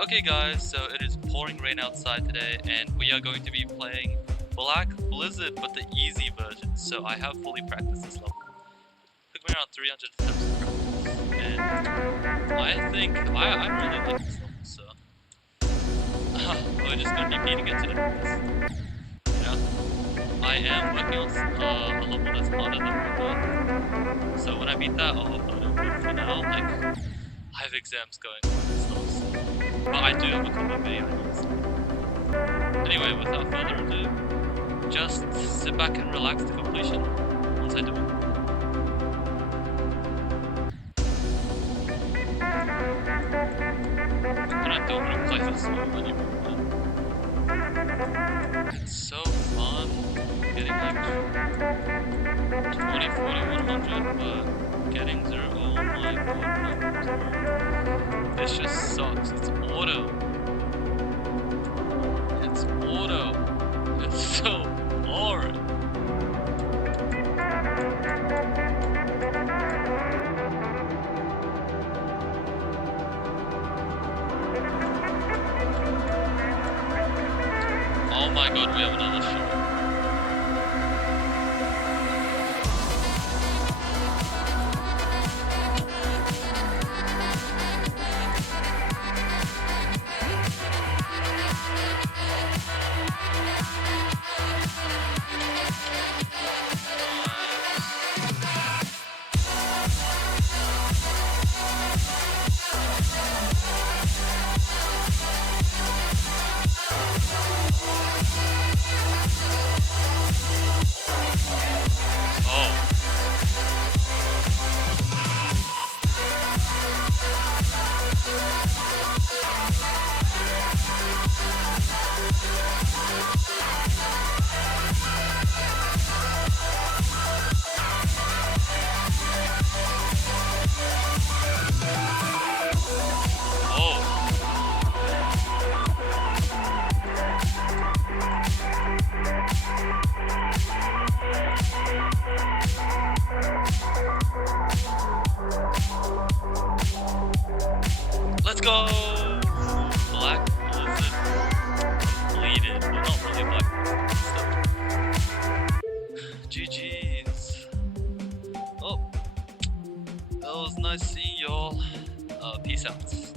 Okay guys, so it is pouring rain outside today and we are going to be playing Black Blizzard but the easy version. So I have fully practiced this level. Took me around 300 attempts to practice and I think I really like this level, so we're just going to be beating it today. Yeah, I am working on a level that's harder than Root, so when I beat that I'll upload it, but for now, like, I have exams going on and stuff, so. But I do have a couple of video ideas. Anyway, without further ado, just sit back and relax to completion once I do it. And I don't want to play this level anymore. It's so fun getting like 20, 40, 100, but getting 0, oh my god, this just sucks. It's auto. It's auto. It's so boring. Oh my god, we have another shot. Let's go! Black Blizzard completed. Well, not really Black Blizzard stuff. GG's. Oh, that was nice seeing y'all. Peace out.